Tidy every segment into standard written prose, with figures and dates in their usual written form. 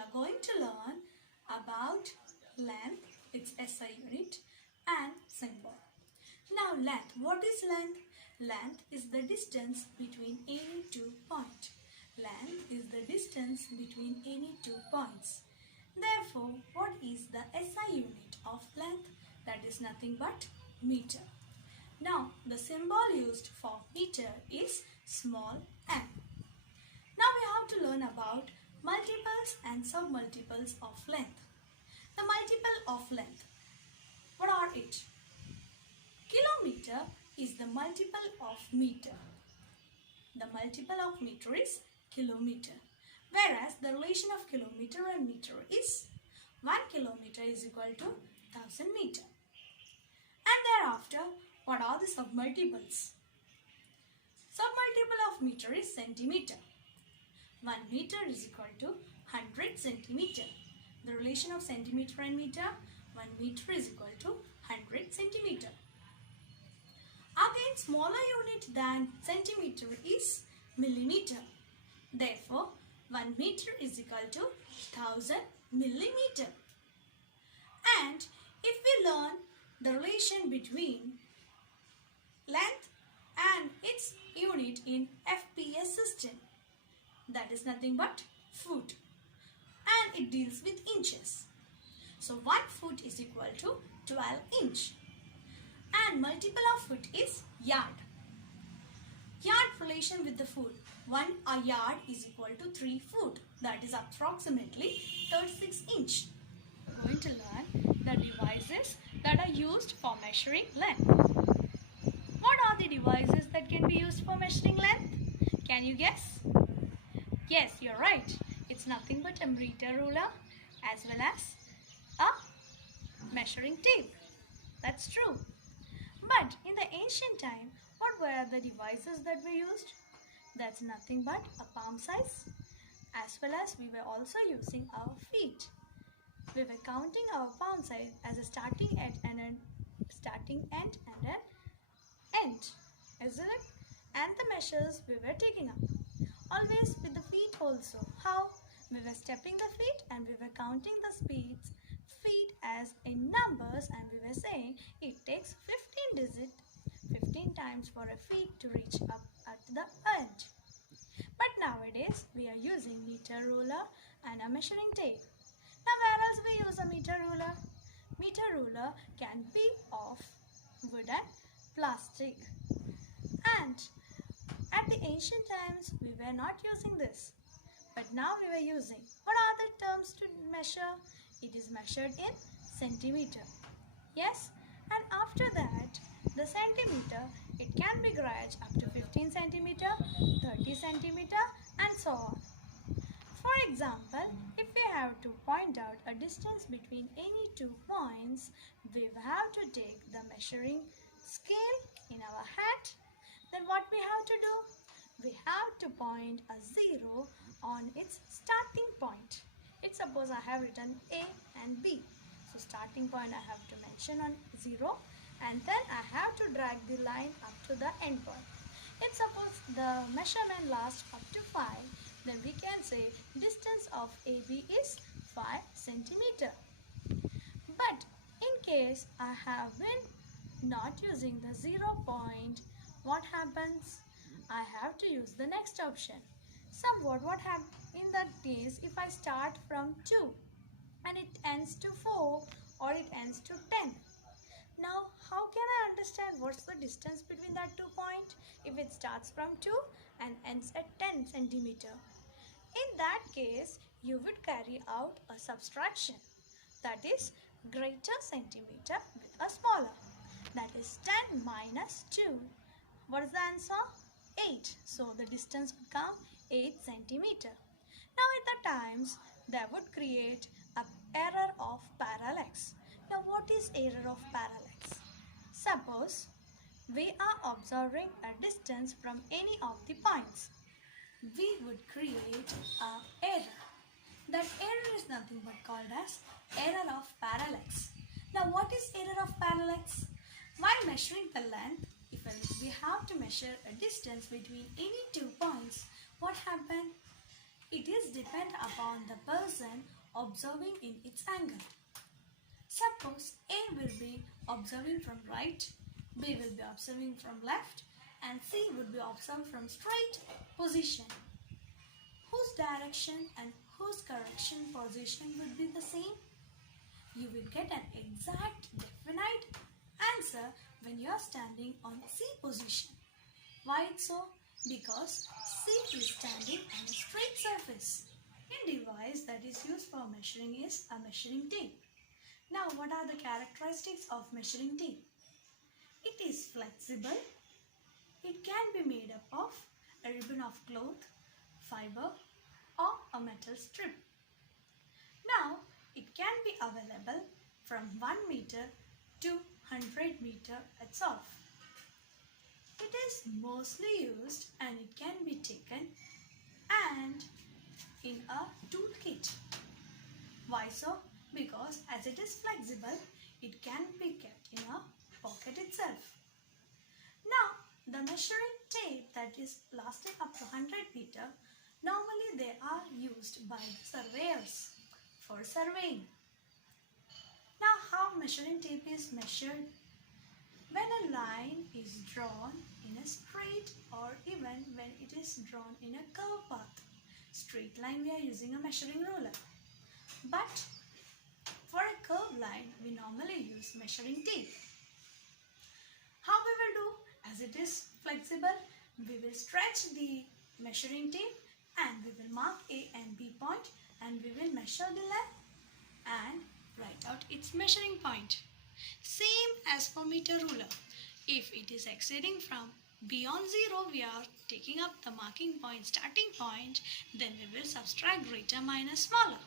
are going to learn about length, its SI unit and symbol. Now length. What is length? Length is the distance between any 2 points. Length is the distance between any 2 points. Therefore, what is the SI unit of length? That is nothing but meter. Now, the symbol used for meter is small m. Now we have to learn about multiples and submultiples of length. The multiple of length. What are it? Kilometer is the multiple of meter. The multiple of meter is kilometer. Whereas the relation of kilometer and meter is 1 kilometer is equal to 1000 meter. And thereafter, what are the submultiples? Submultiple of meter is centimeter. 1 meter is equal to 100 centimeter. The relation of centimeter and meter, 1 meter is equal to 100 centimeter. Again, smaller unit than centimeter is millimeter. Therefore, 1 meter is equal to 1000 millimeter. And if we learn the relation between length and its unit in FPS system, that is nothing but foot, and it deals with inches. So 1 foot is equal to 12 inch, and multiple of foot is yard. Yard relation with the foot, a yard is equal to 3 foot, that is approximately 36 inch. We are going to learn the devices that are used for measuring length. What are the devices that can be used for measuring length? Can you guess? Yes, you're right. It's nothing but a meter ruler as well as a measuring tape. That's true. But in the ancient time, what were the devices that were used? That's nothing but a palm size, as well as we were also using our feet. We were counting our palm size as a starting end and an end, isn't it? And the measures we were taking up. Always with the feet also. How? We were stepping the feet and we were counting the feet as in numbers, and we were saying it takes 15 times for a feet to reach up at the end. But nowadays we are using meter ruler and a measuring tape. Now where else we use a meter ruler? Meter ruler can be of wood and plastic. And at the ancient times we were not using this. But now we were using. What are the terms to measure? It is measured in centimeter. Yes? And after that, the centimeter, it can be gauged up to 15 centimeter, 30 centimeter and so on. For example, if we have to point out a distance between any 2 points, we have to take the measuring scale in our hand. Then what we have to do? We have to point a 0 on its starting point. It's suppose I have written A and B. So starting point I have to mention on 0, and then I have to drag the line up to the end point. If suppose the measurement lasts up to 5, then we can say distance of AB is 5 centimeter. But in case I have been not using the 0 point, what happens? I have to use the next option. Somewhat what happens in that case, if I start from 2 and it ends to 4 or it ends to 10. Now how can I understand what's the distance between that 2 points if it starts from 2 and ends at 10 centimeter? In that case, you would carry out a subtraction, that is greater centimeter with a smaller, that is 10 minus 2. What is the answer? 8. So the distance would come 8 centimeter. Now at the times, that would create an error of parallax. Now what is error of parallax? Suppose we are observing a distance from any of the points. We would create an error. That error is nothing but called as error of parallax. Now what is error of parallax? While measuring the length, if we have to measure a distance between any 2 points, what happens? It is depend upon the person observing in its angle. Suppose A will be observing from right, B will be observing from left, and C would be observed from straight position. Whose direction and whose correction position would be the same? You will get an exact definite answer when you are standing on C position. Why so? Because C is standing on a straight surface. A device that is used for measuring is a measuring tape. Now, what are the characteristics of measuring tape? It is flexible. It can be made up of a ribbon of cloth, fiber, or a metal strip. Now, it can be available from 1 meter to 100 meter itself. It is mostly used and it can be taken and in a toolkit. Why so? Because as it is flexible, it can be kept in a pocket itself. Now, the measuring tape that is lasting up to 100 meter, normally they are used by the surveyors for surveying. Now, how measuring tape is measured? When a line is drawn in a straight or even when it is drawn in a curved path. Straight line we are using a measuring ruler. But for a curved line we normally use measuring tape. How we will do? As it is flexible, we will stretch the measuring tape and we will mark A and B point and we will measure the length and write out its measuring point. Same as for meter ruler. If it is exceeding from beyond 0, we are taking up the marking point, starting point, then we will subtract greater minus smaller.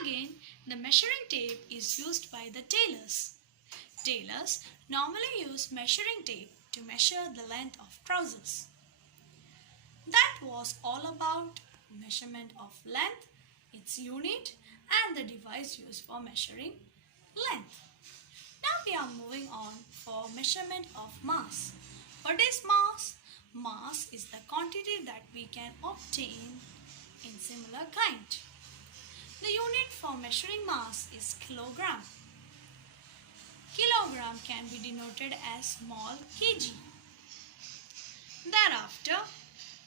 Again, the measuring tape is used by the tailors. Tailors normally use measuring tape to measure the length of trousers. That was all about measurement of length, its unit, and the device used for measuring length. Now we are moving on for measurement of mass. What is mass? Mass is the quantity that we can obtain in similar kind. The unit for measuring mass is kilogram. Kilogram can be denoted as small kg. Thereafter,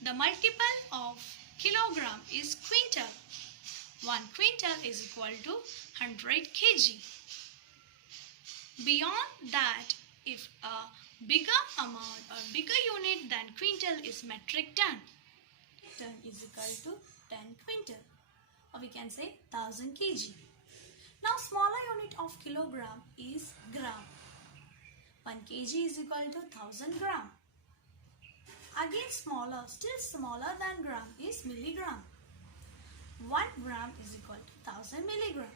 the multiple of kilogram is quintal. 1 quintal is equal to 100 kg. Beyond that, if a bigger amount or bigger unit than quintal is metric ton. Ton is equal to 10 quintal, or we can say 1000 kg. Now smaller unit of kilogram is gram. 1 kg is equal to 1000 gram. Again smaller, still smaller than gram is milligram. 1 gram is equal to 1000 milligram.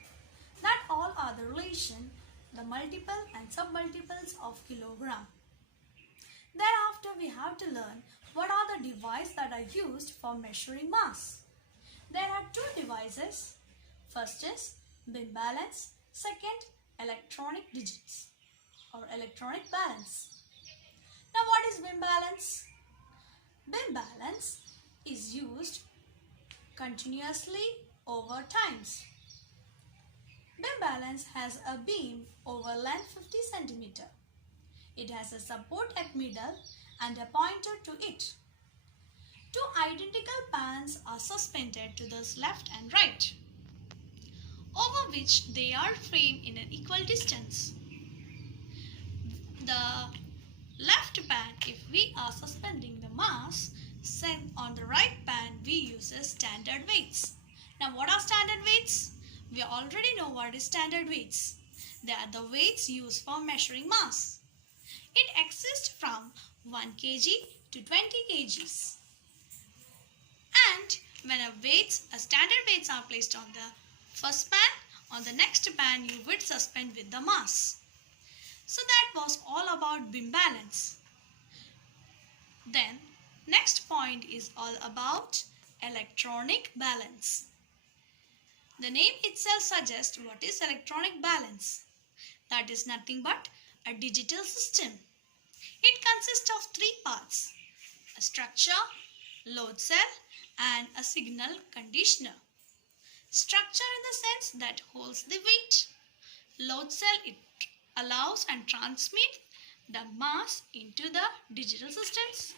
That all are the relation, the multiple and submultiples of kilogram. Thereafter we have to learn what are the devices that are used for measuring mass. There are 2 devices. First is beam balance. Second, electronic digits or electronic balance. Now what is beam balance? Beam balance is used continuously over times. Beam balance has a beam over length 50 cm. It has a support at middle and a pointer to it. 2 identical pans are suspended to the left and right, over which they are framed in an equal distance. The left pan, if we are suspending the mass, then on the right pan we use standard weights. Now what are standard weights? We already know what is standard weights. They are the weights used for measuring mass. It exists from 1 kg to 20 kgs. And when a standard weights are placed on the first pan, on the next pan you would suspend with the mass. So that was all about beam balance. Then next point is all about electronic balance. The name itself suggests what is electronic balance. That is nothing but a digital system. It consists of 3 parts: a structure, load cell and a signal conditioner. Structure in the sense that holds the weight. Load cell, it allows and transmits the mass into the digital systems.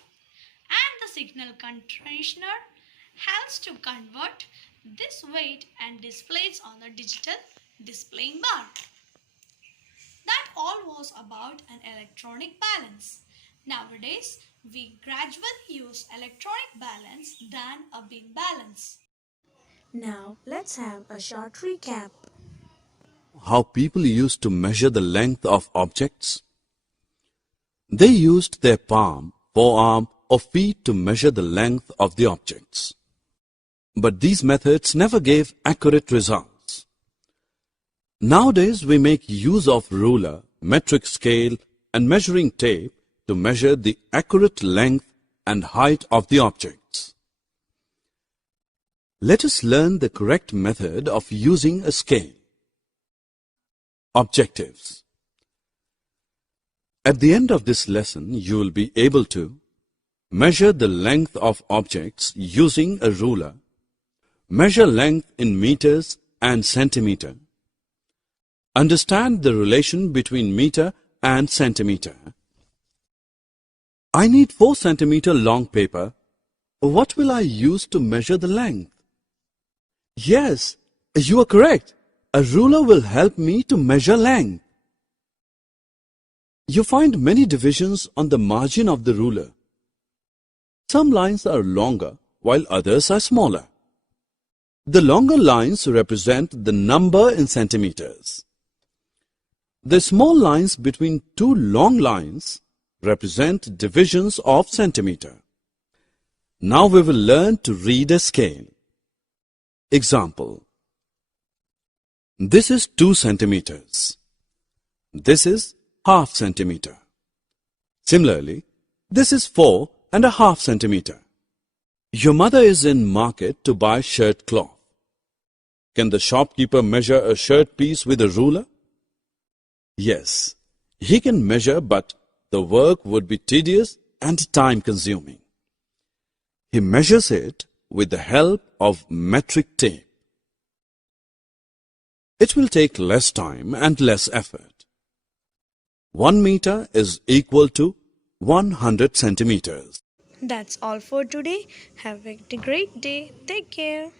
And the signal conditioner helps to convert this weight and displays on the digital displaying bar. That all was about an electronic balance. Nowadays, we gradually use electronic balance than a beam balance. Now let's have a short recap. How people used to measure the length of objects? They used their palm, forearm or feet to measure the length of the objects. But these methods never gave accurate results. Nowadays we make use of ruler, metric scale and measuring tape to measure the accurate length and height of the objects. Let us learn the correct method of using a scale. Objectives. At the end of this lesson, you will be able to measure the length of objects using a ruler, measure length in meters and centimeter, understand the relation between meter and centimeter. I need 4 centimeter long paper. What will I use to measure the length? Yes, you are correct. A ruler will help me to measure length. You find many divisions on the margin of the ruler. Some lines are longer while others are smaller. The longer lines represent the number in centimeters. The small lines between 2 long lines represent divisions of centimeter. Now we will learn to read a scale. Example. This is 2 centimeters. This is half centimeter. Similarly, this is 4.5 centimeter. Your mother is in market to buy shirt cloth. Can the shopkeeper measure a shirt piece with a ruler? Yes, he can measure, but the work would be tedious and time-consuming. He measures it with the help of metric tape. It will take less time and less effort. 1 meter is equal to 100 centimeters. That's all for today. Have a great day. Take care.